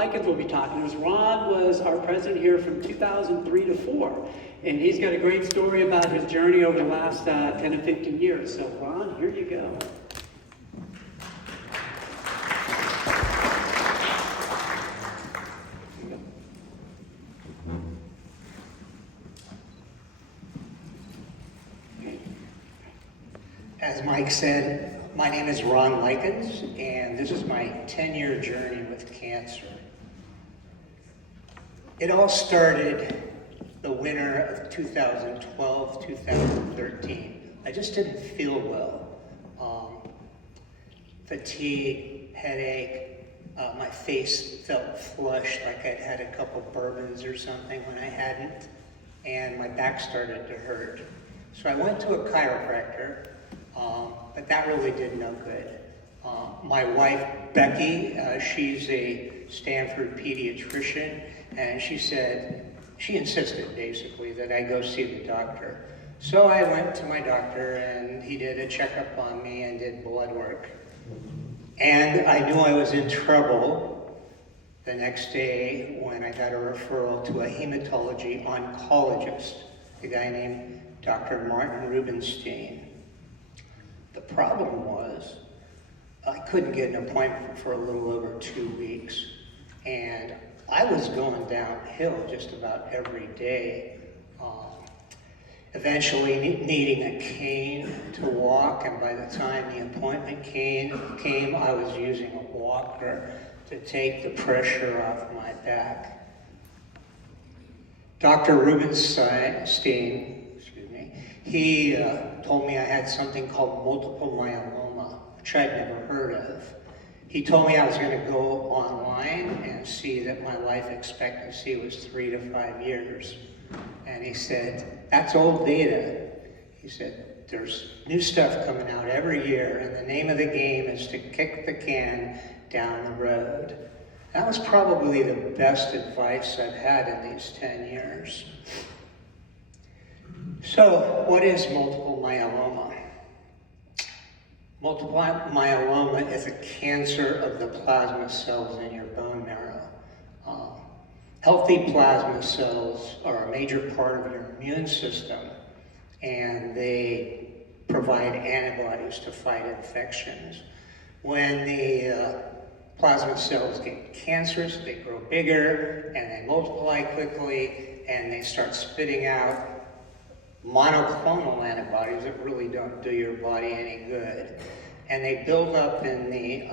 Likens will be talking to us. Ron was our president here from 2003 to 4, and he's got a great story about his journey over the last 10 to 15 years. So Ron, here you go. As Mike said, my name is Ron Likens, and this is my 10-year journey with cancer. It all started the winter of 2012, 2013. I just didn't feel well. Fatigue, headache, my face felt flushed like I'd had a couple bourbons or something when I hadn't, and my back started to hurt. So I went to a chiropractor, but that really did no good. My wife, Becky, she's a Stanford pediatrician, and she insisted basically that I go see the doctor. So I went to my doctor, and he did a checkup on me and did blood work. And I knew I was in trouble the next day when I got a referral to a hematology oncologist, a guy named Dr. Martin Rubenstein. The problem was I couldn't get an appointment for a little over 2 weeks, and I was going downhill just about every day, eventually needing a cane to walk, and by the time the appointment came, I was using a walker to take the pressure off my back. Dr. Rubenstein, he told me I had something called multiple myeloma, which I'd never heard of. He told me I was going to go online and see that my life expectancy was 3 to 5 years. And he said, that's old data. He said, there's new stuff coming out every year, and the name of the game is to kick the can down the road. That was probably the best advice I've had in these 10 years. So, what is multiple myeloma? Multiple myeloma is a cancer of the plasma cells in your bone marrow. Healthy plasma cells are a major part of your immune system, and they provide antibodies to fight infections. When the plasma cells get cancerous, they grow bigger, and they multiply quickly, and they start spitting out monoclonal antibodies that really don't do your body any good. And they build up in the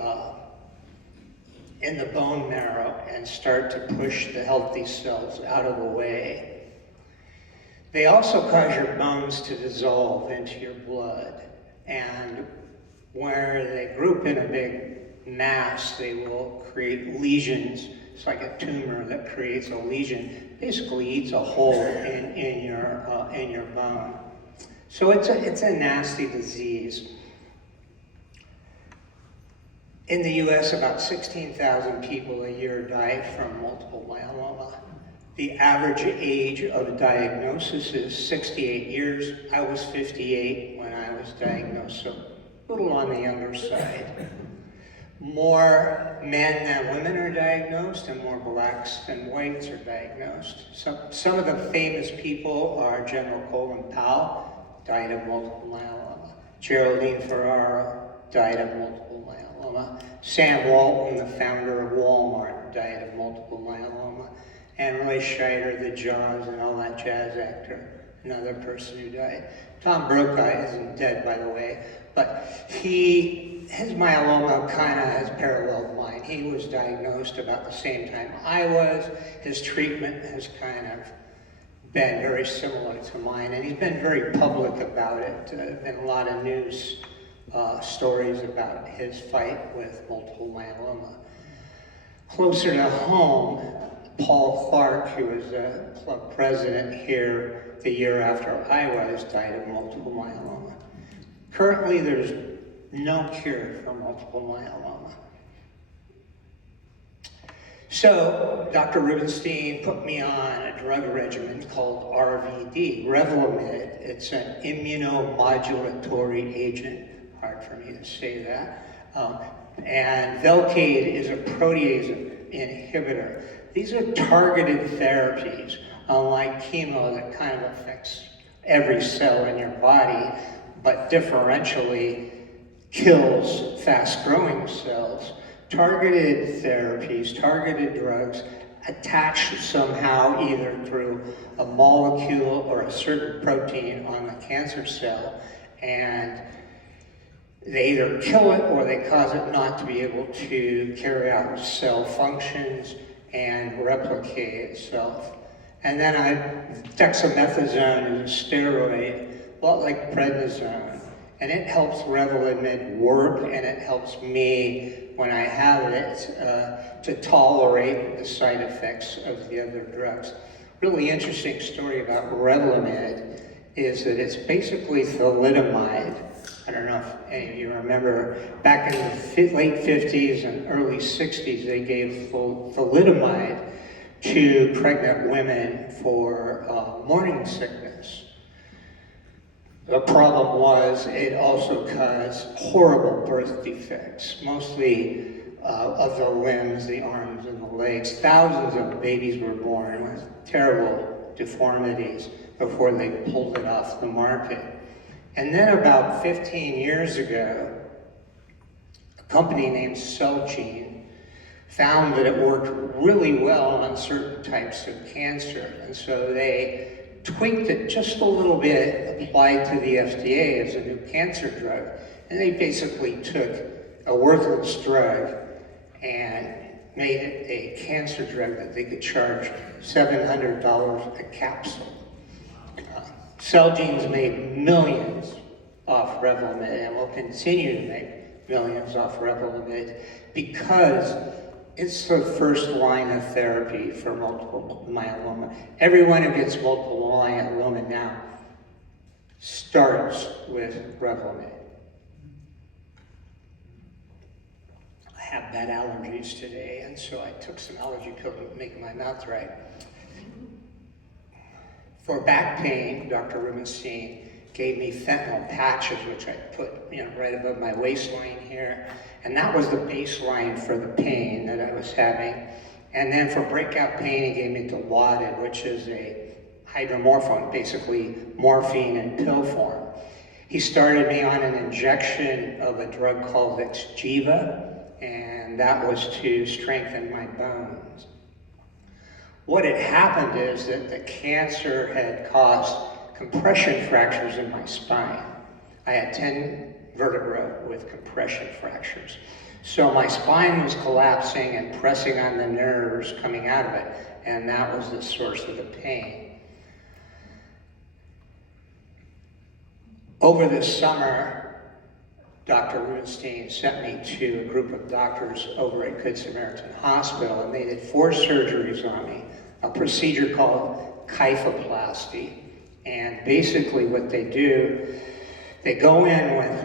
bone marrow and start to push the healthy cells out of the way. They also cause your bones to dissolve into your blood. And where they group in a big mass, they will create lesions. It's like a tumor that creates a lesion, basically eats a hole in your bone. So it's a nasty disease. In the US, about 16,000 people a year die from multiple myeloma. The average age of diagnosis is 68 years. I was 58 when I was diagnosed, so a little on the younger side. More men than women are diagnosed, and more blacks than whites are diagnosed. Some of the famous people are General Colin Powell, died of multiple myeloma. Geraldine Ferraro died of multiple myeloma. Sam Walton, the founder of Walmart, died of multiple myeloma. And Roy Scheider, the Jaws and all that jazz actor, another person who died. Tom Brokaw isn't dead, by the way, but his myeloma kind of has paralleled mine. He was diagnosed about the same time I was. His treatment has kind of been very similar to mine, and he's been very public about it. There's been a lot of news stories about his fight with multiple myeloma. Closer to home, Paul Clark, who was a club president here the year after I was, died of multiple myeloma. Currently, there's no cure for multiple myeloma. So, Dr. Rubenstein put me on a drug regimen called RVD, Revlimid. It's an immunomodulatory agent, hard for me to say that. And Velcade is a protease inhibitor. These are targeted therapies, unlike chemo that kind of affects every cell in your body, but differentially kills fast-growing cells. Targeted therapies, targeted drugs, attach somehow either through a molecule or a certain protein on the cancer cell, and they either kill it or they cause it not to be able to carry out cell functions and replicate itself. And then dexamethasone is a steroid, a lot like prednisone, and it helps Revlimid work, and it helps me, when I have it, to tolerate the side effects of the other drugs. Really interesting story about Revlimid is that it's basically thalidomide. I don't know if any of you remember, back in the late 50s and early 60s, they gave thalidomide to pregnant women for morning sickness. The problem was it also caused horrible birth defects, mostly of the limbs, the arms, and the legs. Thousands of babies were born with terrible deformities before they pulled it off the market. And then about 15 years ago, a company named Celgene found that it worked really well on certain types of cancer. And so they tweaked it just a little bit, applied to the FDA as a new cancer drug. And they basically took a worthless drug and made it a cancer drug that they could charge $700 a capsule. Celgene's made millions off Revlimid and will continue to make millions off Revlimid because it's the first line of therapy for multiple myeloma. Everyone who gets multiple myeloma now starts with Revlimid. I have bad allergies today, and so I took some allergy pill to make my mouth dry. For back pain, Dr. Rubenstein gave me fentanyl patches, which I put right above my waistline here. And that was the baseline for the pain that I was having. And then for breakout pain, he gave me Dilaudid, which is a hydromorphone, basically morphine in pill form. He started me on an injection of a drug called Xgeva, and that was to strengthen my bones. What had happened is that the cancer had caused compression fractures in my spine. I had 10 vertebrae with compression fractures. So my spine was collapsing and pressing on the nerves coming out of it, and that was the source of the pain. Over this summer, Dr. Rubenstein sent me to a group of doctors over at Good Samaritan Hospital, and they did 4 surgeries on me, a procedure called kyphoplasty. And basically what they do, they go in with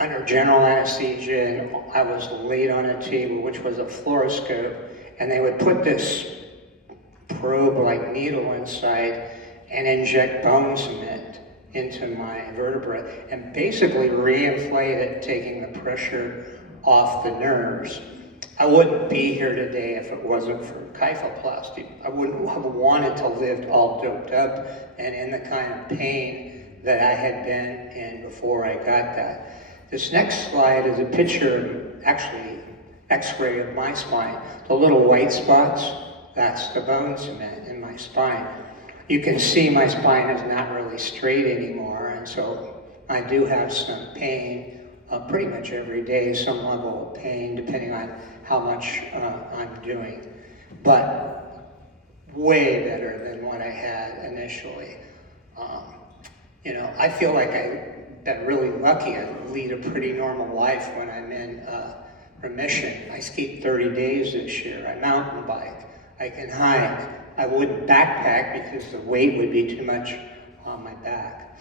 under general anesthesia, and I was laid on a table, which was a fluoroscope, and they would put this probe-like needle inside and inject bone cement into my vertebra and basically re-inflate it, taking the pressure off the nerves. I wouldn't be here today if it wasn't for kyphoplasty. I wouldn't have wanted to live all doped up and in the kind of pain that I had been in before I got that. This next slide is a picture, actually, x-ray of my spine. The little white spots, that's the bone cement in my spine. You can see my spine is not really straight anymore, and so I do have some pain pretty much every day, some level of pain, depending on how much I'm doing. But way better than what I had initially. I feel like I've been really lucky. I lead a pretty normal life when I'm in remission. I skied 30 days this year. I mountain bike. I can hike. I wouldn't backpack because the weight would be too much on my back.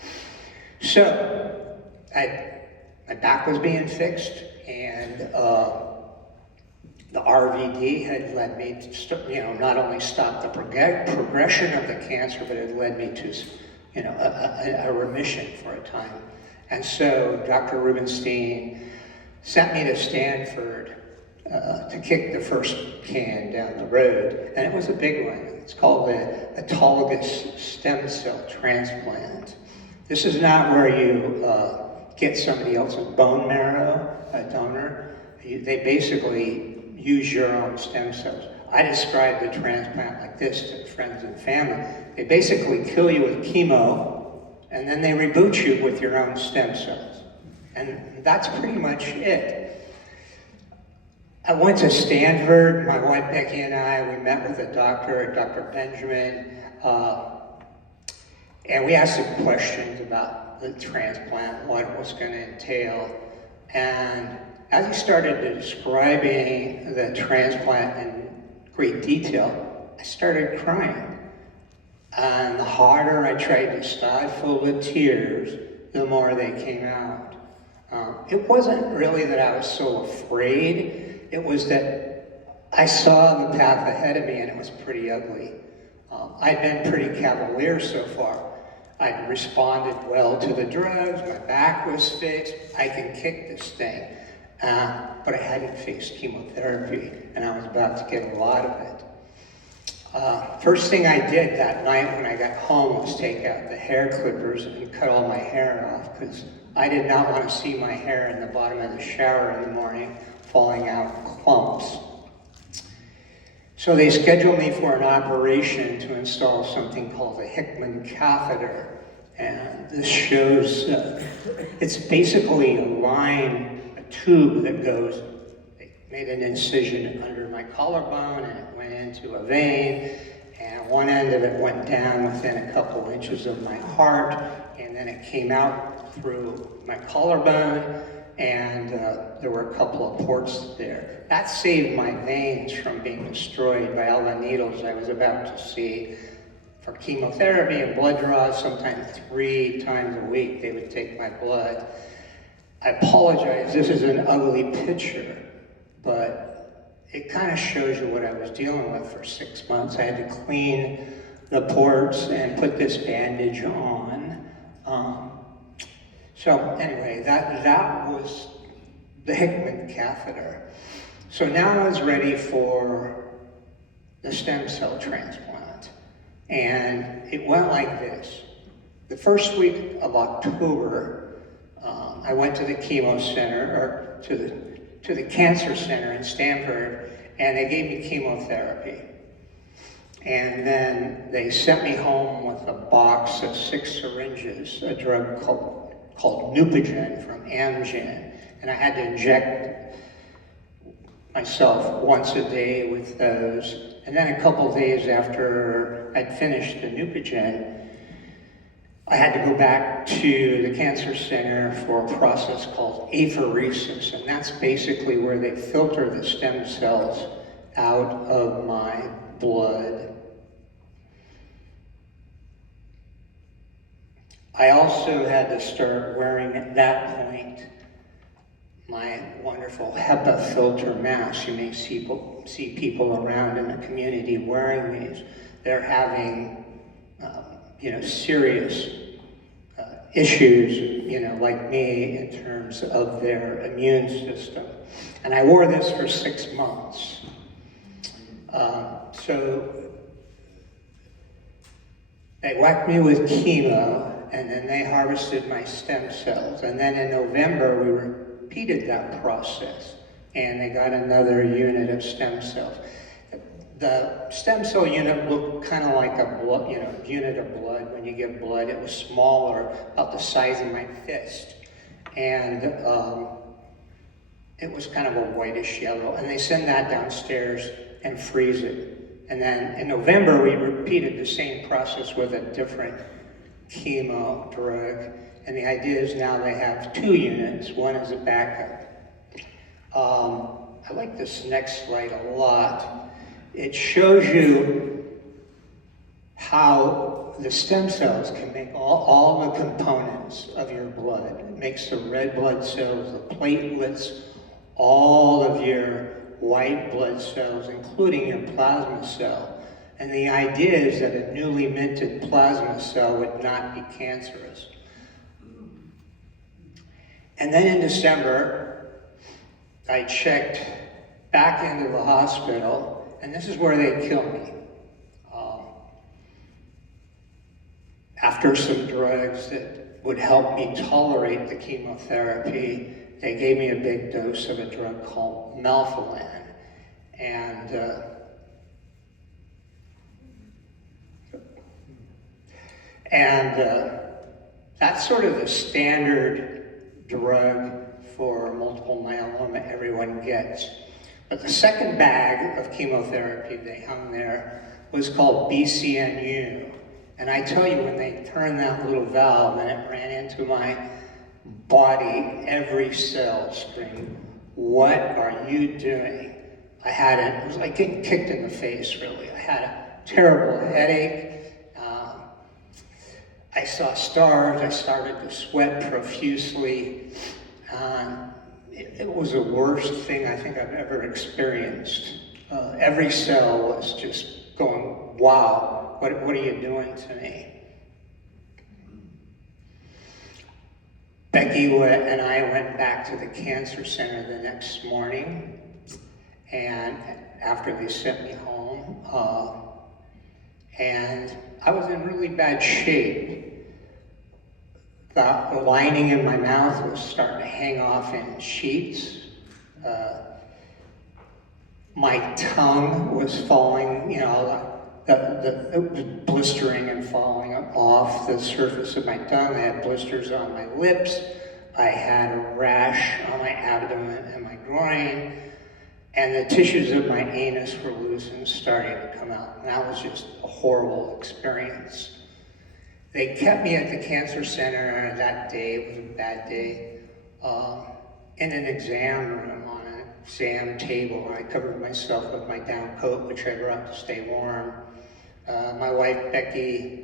So, my back was being fixed, and the RVD had led me to, not only stop the progression of the cancer, but it led me to, a remission for a time. And so Dr. Rubenstein sent me to Stanford to kick the first can down the road, and it was a big one. It's called the autologous stem cell transplant. This is not where you get somebody else's bone marrow, a donor. They basically use your own stem cells. I describe the transplant like this to friends and family. They basically kill you with chemo, and then they reboot you with your own stem cells. And that's pretty much it. I went to Stanford. My wife Becky and I, we met with a doctor, Dr. Benjamin, and we asked him questions about the transplant, what it was going to entail. And as he started describing the transplant in great detail, I started crying. And the harder I tried to stifle the tears, the more they came out. It wasn't really that I was so afraid. It was that I saw the path ahead of me, and it was pretty ugly. I'd been pretty cavalier so far. I'd responded well to the drugs, my back was fixed, I can kick this thing. But I hadn't faced chemotherapy, and I was about to get a lot of it. First thing I did that night when I got home was take out the hair clippers and cut all my hair off, because I did not want to see my hair in the bottom of the shower in the morning falling out in clumps. So they scheduled me for an operation to install something called a Hickman catheter. And this shows, it's basically a line, a tube that goes, they made an incision under my collarbone and it went into a vein. And one end of it went down within a couple inches of my heart. And then it came out through my collarbone. And there were a couple of ports there. That saved my veins from being destroyed by all the needles I was about to see. For chemotherapy and blood draws, sometimes 3 times a week, they would take my blood. I apologize, this is an ugly picture, but it kind of shows you what I was dealing with for 6 months. I had to clean the ports and put this bandage on. So anyway, that was the Hickman catheter. So now I was ready for the stem cell transplant. And it went like this. The first week of October, I went to the chemo center, or to the cancer center in Stanford, and they gave me chemotherapy. And then they sent me home with a box of 6 syringes, a drug called Neupogen from Amgen, and I had to inject myself once a day with those. And then a couple of days after I'd finished the Neupogen, I had to go back to the cancer center for a process called apheresis, and that's basically where they filter the stem cells out of my blood. I also had to start wearing, at that point, my wonderful HEPA filter mask. You may see people around in the community wearing these. They're having, serious issues, like me, in terms of their immune system. And I wore this for 6 months. So they whacked me with chemo, and then they harvested my stem cells. And then in November, we repeated that process, and they got another unit of stem cells. The stem cell unit looked kind of like a blood, unit of blood. When you give blood, it was smaller, about the size of my fist. And it was kind of a whitish yellow. And they send that downstairs and freeze it. And then in November, we repeated the same process with a different chemo drug. And the idea is now they have 2 units. One is a backup. I like this next slide a lot. It shows you how the stem cells can make all the components of your blood. It makes the red blood cells, the platelets, all of your white blood cells, including your plasma cell. And the idea is that a newly minted plasma cell would not be cancerous. And then in December, I checked back into the hospital, and this is where they killed me. After some drugs that would help me tolerate the chemotherapy, they gave me a big dose of a drug called melphalan. And that's sort of the standard drug for multiple myeloma everyone gets. But the second bag of chemotherapy they hung there was called BCNU. And I tell you, when they turned that little valve and it ran into my body, every cell screamed, "What are you doing?" It was like getting kicked in the face, really. I had a terrible headache. I saw stars. I started to sweat profusely. It was the worst thing I think I've ever experienced. Every cell was just going, "Wow. What are you doing to me?" Becky and I went back to the cancer center the next morning, and after they sent me home, and I was in really bad shape. The lining in my mouth was starting to hang off in sheets. My tongue was falling, it was blistering and falling off the surface of my tongue. I had blisters on my lips. I had a rash on my abdomen and my groin. And the tissues of my anus were loose and starting to come out. And that was just a horrible experience. They kept me at the cancer center that day, it was a bad day, in an exam room on an exam table. I covered myself with my down coat, which I brought to stay warm. My wife, Becky,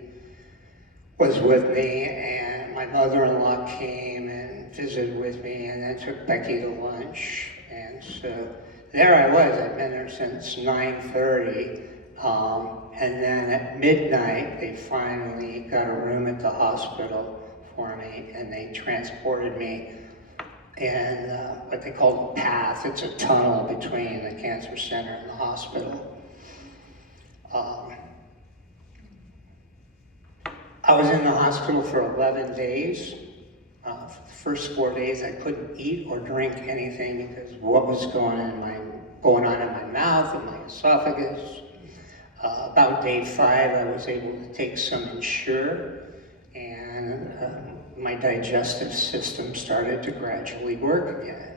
was with me, and my mother-in-law came and visited with me, and then took Becky to lunch. And so there I was. I'd been there since 9:30. And then at midnight, they finally got a room at the hospital for me, and they transported me in what they call the path. It's a tunnel between the cancer center and the hospital. I was in the hospital for 11 days. For the first 4 days, I couldn't eat or drink anything because of what was going on in my mouth and my esophagus. About day 5, I was able to take some Ensure, and my digestive system started to gradually work again.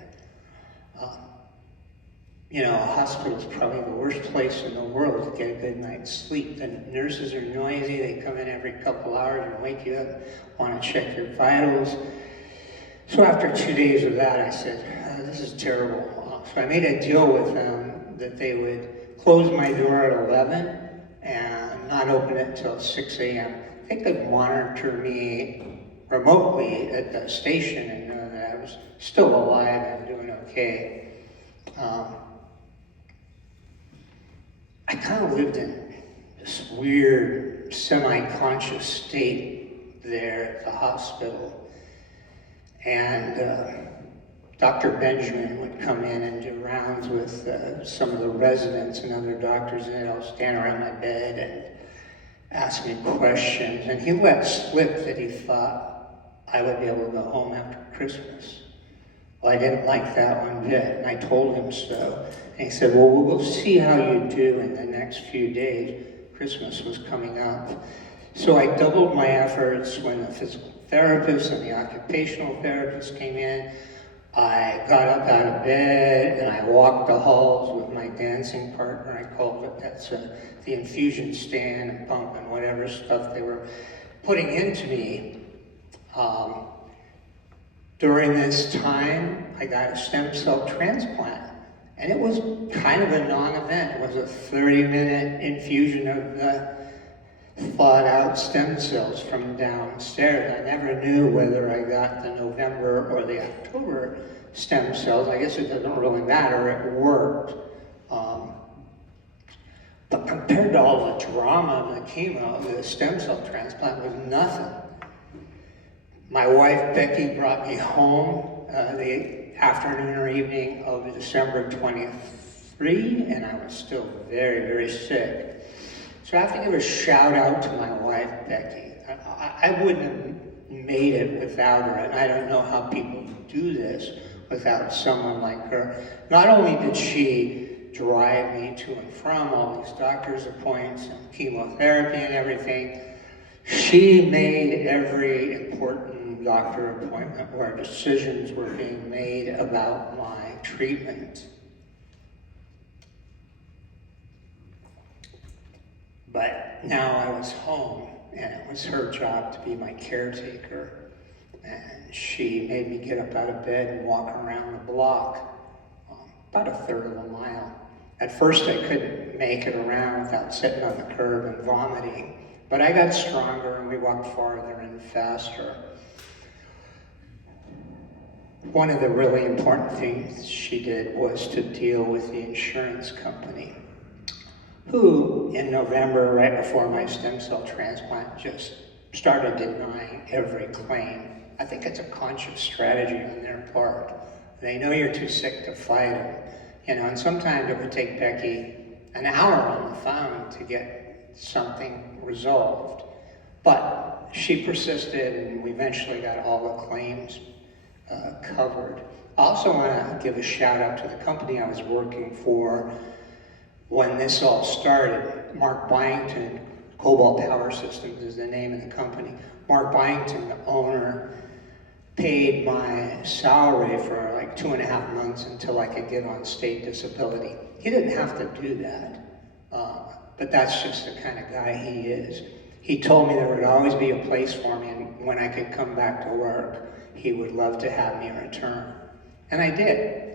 A hospital is probably the worst place in the world to get a good night's sleep. The nurses are noisy. They come in every couple hours and wake you up, want to check your vitals. So after 2 days of that, I said, this is terrible. So I made a deal with them that they would close my door at 11 and not open it until 6 a.m. They could monitor me remotely at the station and know that I was still alive and doing okay. I kind of lived in this weird semi-conscious state there at the hospital. And Dr. Benjamin would come in and do rounds with some of the residents and other doctors, and they'd all stand around my bed and ask me questions. And he let slip that he thought I would be able to go home after Christmas. Well, I didn't like that one bit, and I told him so. And he said, well, we'll see how you do in the next few days. Christmas was coming up. So I doubled my efforts when the physical therapist and the occupational therapist came in. I got up out of bed and I walked the halls with my dancing partner, I called it. That's the infusion stand and pump and whatever stuff they were putting into me. During this time, I got a stem cell transplant. And it was kind of a non-event. It was a 30-minute infusion of thawed out stem cells from downstairs. I never knew whether I got the November or the October stem cells. I guess it doesn't really matter, it worked. But compared to all the drama of the chemo, the stem cell transplant was nothing. My wife, Becky, brought me home the afternoon or evening of December 25th, 3, and I was still very, very sick. So I have to give a shout out to my wife, Becky. I wouldn't have made it without her, and I don't know how people do this without someone like her. Not only did she drive me to and from all these doctor's appointments and chemotherapy and everything, she made every important doctor appointment where decisions were being made about my treatment. But now I was home, and it was her job to be my caretaker. And she made me get up out of bed and walk around the block, about a third of a mile. At first I couldn't make it around without sitting on the curb and vomiting, but I got stronger and we walked farther and faster. One of the really important things she did was to deal with the insurance company, who in November, right before my stem cell transplant, just started denying every claim. I think it's a conscious strategy on their part. They know you're too sick to fight them, and sometimes it would take Becky an hour on the phone to get something resolved. But she persisted, and we eventually got all the claims covered. I also want to give a shout out to the company I was working for when this all started. Mark Byington, Cobalt Power Systems is the name of the company. Mark Byington, the owner, paid my salary for like 2.5 months until I could get on state disability. He didn't have to do that, but that's just the kind of guy he is. He told me there would always be a place for me, and when I could come back to work, he would love to have me return. And I did.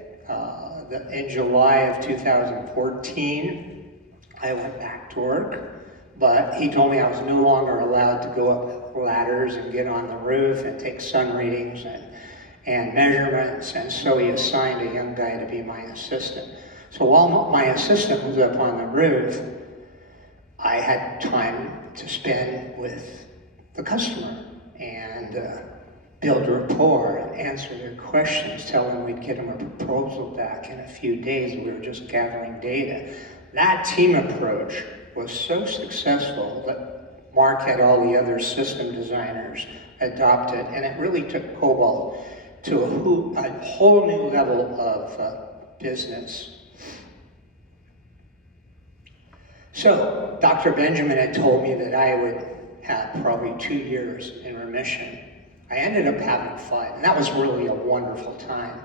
In July of 2014, I went back to work, but he told me I was no longer allowed to go up ladders and get on the roof and take sun readings and measurements, and so he assigned a young guy to be my assistant. So while my assistant was up on the roof, I had time to spend with the customer and build rapport and answer their questions, tell them we'd get them a proposal back in a few days. We were just gathering data. That team approach was so successful that Mark had all the other system designers adopt it, and it really took Cobalt to a whole new level of business. So Dr. Benjamin had told me that I would have probably 2 years in remission. I ended up having 5, and that was really a wonderful time.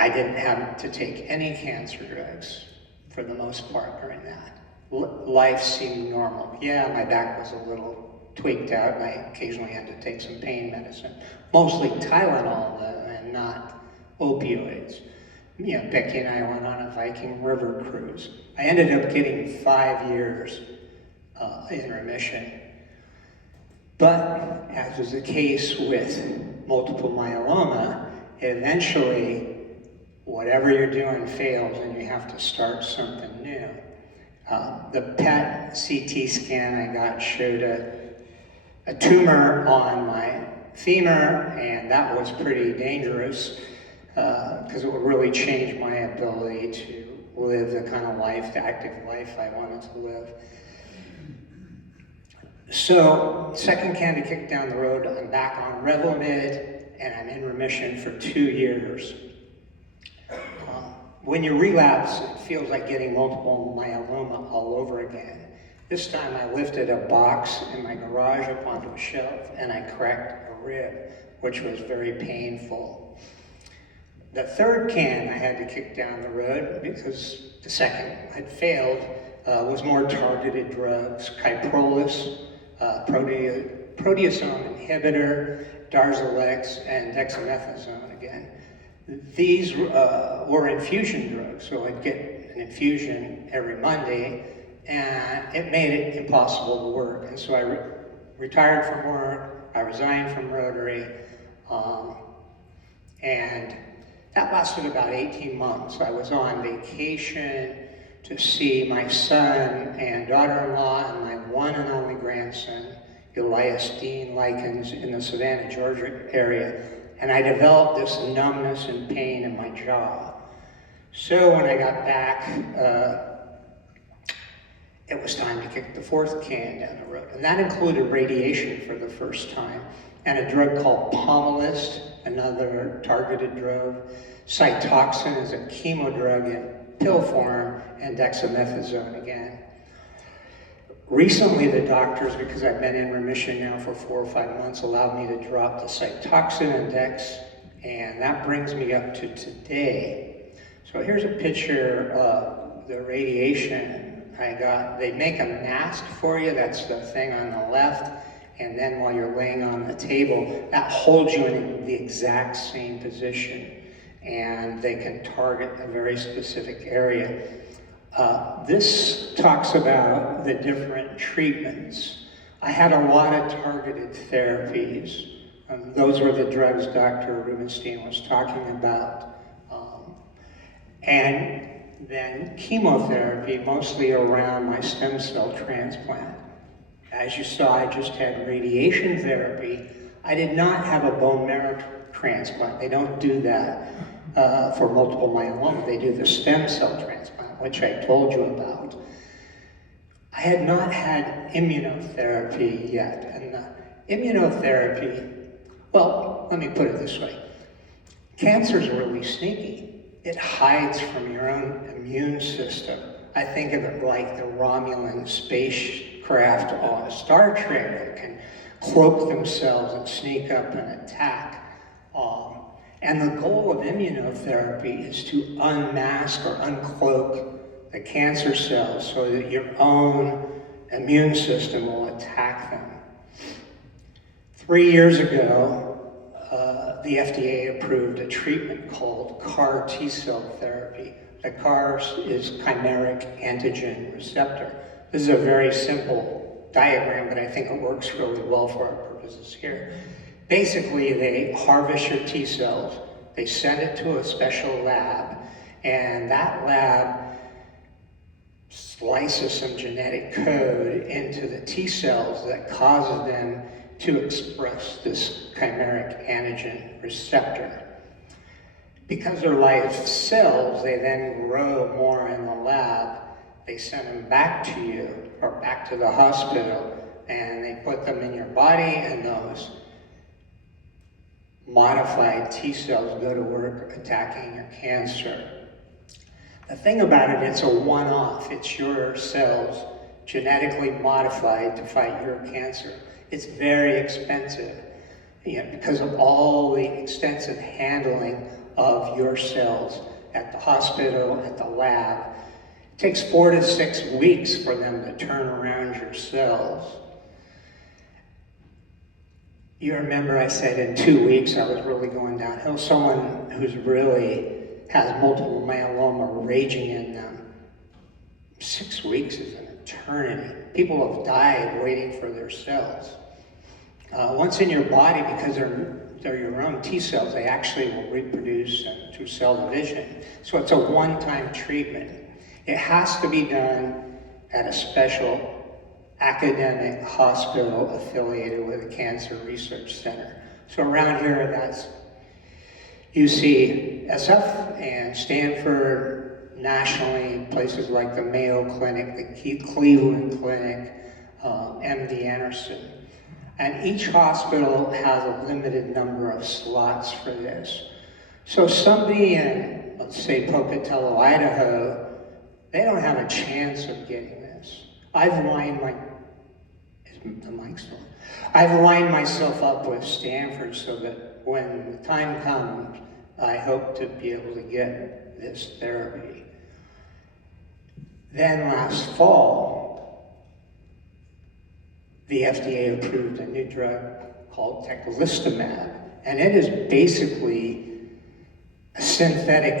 I didn't have to take any cancer drugs for the most part during that. Life seemed normal. Yeah, my back was a little tweaked out, and I occasionally had to take some pain medicine. Mostly Tylenol, though, and not opioids. Becky and I went on a Viking River cruise. I ended up getting 5 years in remission. But, as was the case with multiple myeloma, eventually, whatever you're doing fails and you have to start something new. The PET CT scan I got showed a tumor on my femur, and that was pretty dangerous because it would really change my ability to live the kind of life, the active life I wanted to live. So, second can to kick down the road, I'm back on Revlimid, and I'm in remission for 2 years. When you relapse, it feels like getting multiple myeloma all over again. This time I lifted a box in my garage up onto a shelf, and I cracked a rib, which was very painful. The third can I had to kick down the road, because the second had failed, was more targeted drugs, Kyprolis, proteasome inhibitor, Darzalex, and dexamethasone again. These were infusion drugs, so I'd get an infusion every Monday, and it made it impossible to work. And so I retired from work, I resigned from Rotary, and that lasted about 18 months. I was on vacation to see my son and daughter-in-law and my one and only grandson, Elias Dean Likens, in the Savannah, Georgia area. And I developed this numbness and pain in my jaw. So when I got back, it was time to kick the fourth can down the road. And that included radiation for the first time, and a drug called Pomalyst, another targeted drug. Cytoxin is a chemo drug in pill form, and dexamethasone again. Recently, the doctors, because I've been in remission now for 4 or 5 months, allowed me to drop the Cytoxin and Dex, and that brings me up to today. So here's a picture of the radiation I got. They make a mask for you, that's the thing on the left, and then while you're laying on the table, that holds you in the exact same position, and they can target a very specific area. This talks about the different treatments. I had a lot of targeted therapies. Those were the drugs Dr. Rubenstein was talking about. And then chemotherapy, mostly around my stem cell transplant. As you saw, I just had radiation therapy. I did not have a bone marrow transplant. They don't do that for multiple myeloma. They do the stem cell transplant, which I told you about. I had not had immunotherapy yet. And immunotherapy, well, let me put it this way. Cancer's really sneaky. It hides from your own immune system. I think of it like the Romulan spacecraft on Star Trek that can cloak themselves and sneak up and attack. And the goal of immunotherapy is to unmask or uncloak the cancer cells so that your own immune system will attack them. 3 years ago, the FDA approved a treatment called CAR T-cell therapy. The CAR is chimeric antigen receptor. This is a very simple diagram, but I think it works really well for our purposes here. Basically, they harvest your T cells, they send it to a special lab, and that lab slices some genetic code into the T cells that causes them to express this chimeric antigen receptor. Because they're live cells, they then grow more in the lab. They send them back to you, or back to the hospital, and they put them in your body, and those modified T cells go to work attacking your cancer. The thing about it, it's a one-off. It's your cells genetically modified to fight your cancer. It's very expensive, because of all the extensive handling of your cells at the hospital, at the lab. It takes 4 to 6 weeks for them to turn around your cells. You remember I said in 2 weeks I was really going downhill. Someone who's really has multiple myeloma raging in them, 6 weeks is an eternity. People have died waiting for their cells. Once in your body, because they're your own T cells, they actually will reproduce through cell division. So it's a one-time treatment. It has to be done at a special academic hospital affiliated with a cancer research center. So around here, that's UCSF and Stanford, nationally, places like the Mayo Clinic, the Cleveland Clinic, MD Anderson. And each hospital has a limited number of slots for this. So somebody in, let's say, Pocatello, Idaho, they don't have a chance of getting this. I've lined myself up with Stanford so that when the time comes, I hope to be able to get this therapy. Then last fall, the FDA approved a new drug called teclistamab, and it is basically a synthetic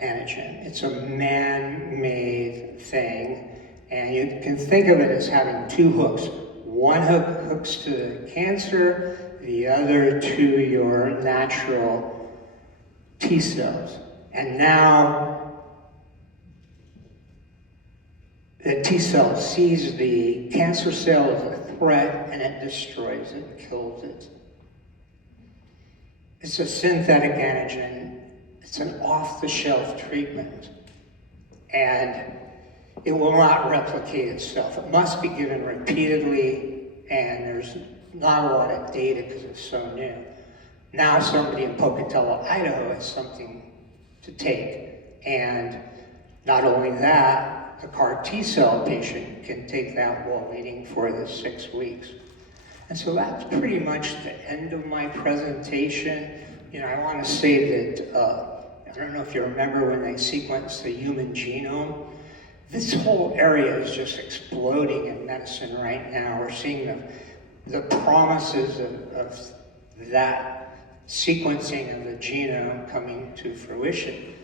antigen. It's a man-made thing, and you can think of it as having two hooks. One hook hooks to the cancer, the other to your natural T cells. And now the T cell sees the cancer cell as a threat, and it destroys it, kills it. It's a synthetic antigen. It's an off-the-shelf treatment, and it will not replicate itself. It must be given repeatedly, and there's not a lot of data because it's so new. Now somebody in Pocatello, Idaho has something to take, and not only that, the CAR T-cell patient can take that while waiting for the 6 weeks. And so that's pretty much the end of my presentation. You know, I want to say that, I don't know if you remember when they sequenced the human genome, this whole area is just exploding in medicine right now. We're seeing the promises of that sequencing of the genome coming to fruition.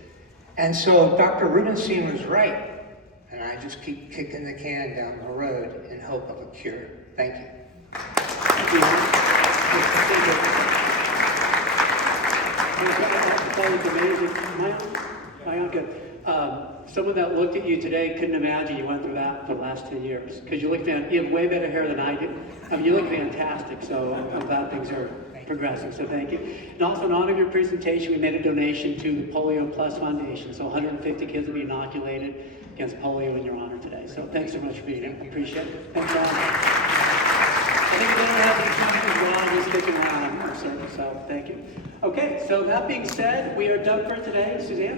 And so Dr. Rubenstein was right, and I just keep kicking the can down the road in hope of a cure. Thank you. It's amazing. My uncle, someone that looked at you today couldn't imagine you went through that for the last 2 years. Because you have way better hair than I do. I mean, you look fantastic, so I'm glad things are progressing, so thank you. And also, in honor of your presentation, we made a donation to the Polio Plus Foundation. So 150 kids will be inoculated against polio in your honor today. So thanks so much for being here. Appreciate it. Thanks, Ron. I think we're going to have Ron is sticking around, I'm certain, so thank you. Okay, so that being said, we are done for today. Suzanne?